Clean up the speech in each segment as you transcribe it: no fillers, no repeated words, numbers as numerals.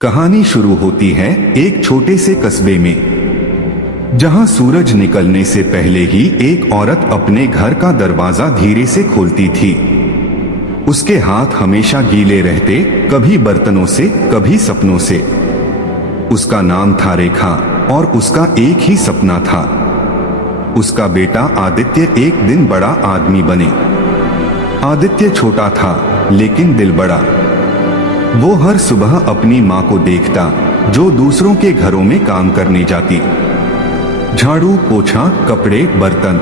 कहानी शुरू होती है एक छोटे से कस्बे में, जहां सूरज निकलने से पहले ही एक औरत अपने घर का दरवाजा धीरे से खोलती थी। उसके हाथ हमेशा गीले रहते, कभी बर्तनों से, कभी सपनों से। उसका नाम था रेखा और उसका एक ही सपना था, उसका बेटा आदित्य एक दिन बड़ा आदमी बने। आदित्य छोटा था लेकिन दिल बड़ा। वो हर सुबह अपनी माँ को देखता जो दूसरों के घरों में काम करने जाती, झाड़ू पोछा कपड़े बर्तन,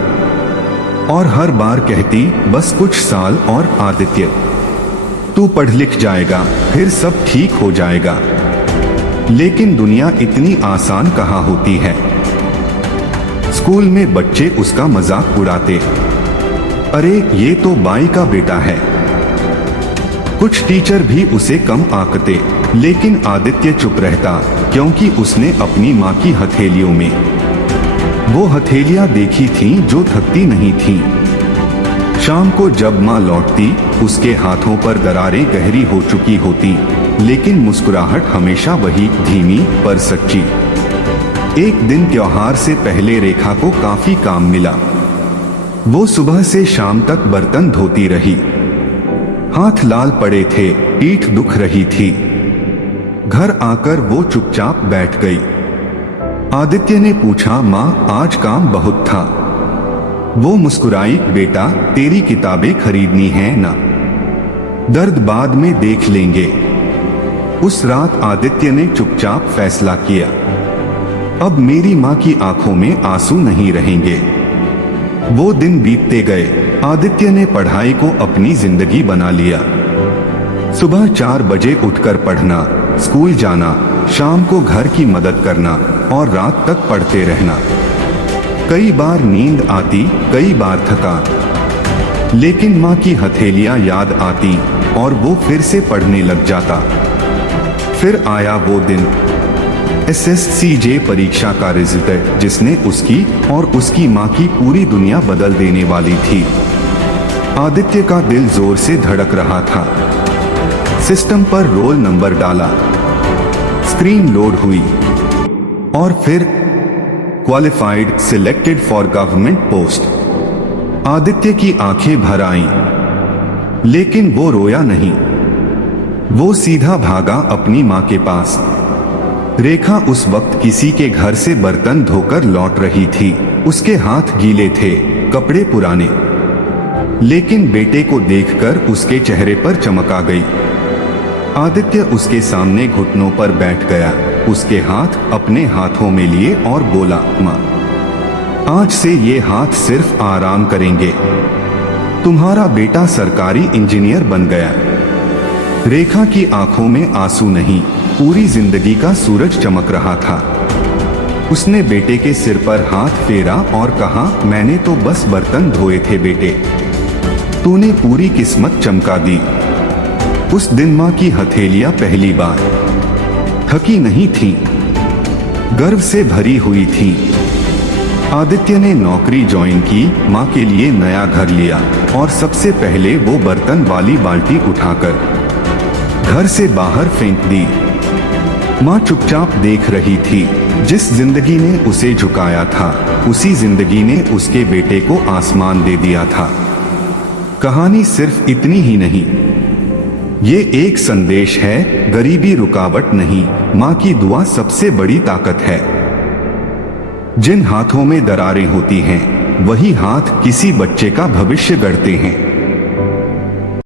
और हर बार कहती बस कुछ साल और आदित्य, तू पढ़ लिख जाएगा फिर सब ठीक हो जाएगा। लेकिन दुनिया इतनी आसान कहाँ होती है। स्कूल में बच्चे उसका मजाक उड़ाते, अरे ये तो बाई का बेटा है। कुछ टीचर भी उसे कम आंकते, लेकिन आदित्य चुप रहता क्योंकि उसने अपनी माँ की हथेलियों में वो हथेलियां देखी थीं जो थकती नहीं थीं। शाम को जब माँ लौटती, उसके हाथों पर दरारें गहरी हो चुकी होती, लेकिन मुस्कुराहट हमेशा वही धीमी पर सच्ची। एक दिन त्योहार से पहले रेखा को काफी काम मिला। वो सुबह से शाम तक बर्तन धोती रही, हाथ लाल पड़े थे, पीठ दुख रही थी। घर आकर वो चुपचाप बैठ गई। आदित्य ने पूछा, माँ आज काम बहुत था। वो मुस्कुराई, बेटा तेरी किताबें खरीदनी है ना, दर्द बाद में देख लेंगे। उस रात आदित्य ने चुपचाप फैसला किया, अब मेरी माँ की आंखों में आंसू नहीं रहेंगे। वो दिन बीतते गए। आदित्य ने पढ़ाई को अपनी जिंदगी बना लिया। सुबह 4 बजे उठकर पढ़ना, स्कूल जाना, शाम को घर की मदद करना और रात तक पढ़ते रहना। कई बार नींद आती, कई बार थकान, लेकिन माँ की हथेलियां याद आती और वो फिर से पढ़ने लग जाता। फिर आया वो दिन, SSCJ परीक्षा का रिजल्ट, जिसने उसकी और उसकी माँ की पूरी दुनिया बदल देने वाली थी। आदित्य का दिल जोर से धड़क रहा था। सिस्टम पर रोल नंबर डाला, स्क्रीन लोड हुई और फिर qualified, selected for government post. Aditya की आंखें भर आईं, लेकिन वो रोया नहीं। वो सीधा भागा अपनी माँ के पास। रेखा उस वक्त किसी के घर से बर्तन धोकर लौट रही थी। उसके हाथ गीले थे, कपड़े पुराने, लेकिन बेटे को देखकर उसके चेहरे पर चमक आ गई। आदित्य उसके सामने घुटनों पर बैठ गया, उसके हाथ अपने हाथों में लिए और बोला, माँ आज से ये हाथ सिर्फ आराम करेंगे, तुम्हारा बेटा सरकारी इंजीनियर बन गया। रेखा की आंखों में आंसू नहीं, पूरी जिंदगी का सूरज चमक रहा था। उसने बेटे के सिर पर हाथ फेरा और कहा, मैंने तो बस बर्तन धोए थे बेटे, तूने पूरी किस्मत चमका दी। उस दिन माँ की हथेलियां पहली बार थकी नहीं थीं, गर्व से भरी हुई थीं। आदित्य ने नौकरी ज्वाइन की, माँ के लिए नया घर लिया और सबसे पहले वो बर्तन वाली बाल्टी उठाकर घर से बाहर फेंक दी। माँ चुपचाप देख रही थी। जिस जिंदगी ने उसे झुकाया था, उसी जिंदगी ने उसके बेटे को आसमान दे दिया था। कहानी सिर्फ इतनी ही नहीं, ये एक संदेश है, गरीबी रुकावट नहीं, माँ की दुआ सबसे बड़ी ताकत है। जिन हाथों में दरारें होती हैं, वही हाथ किसी बच्चे का भविष्य गढ़ते हैं।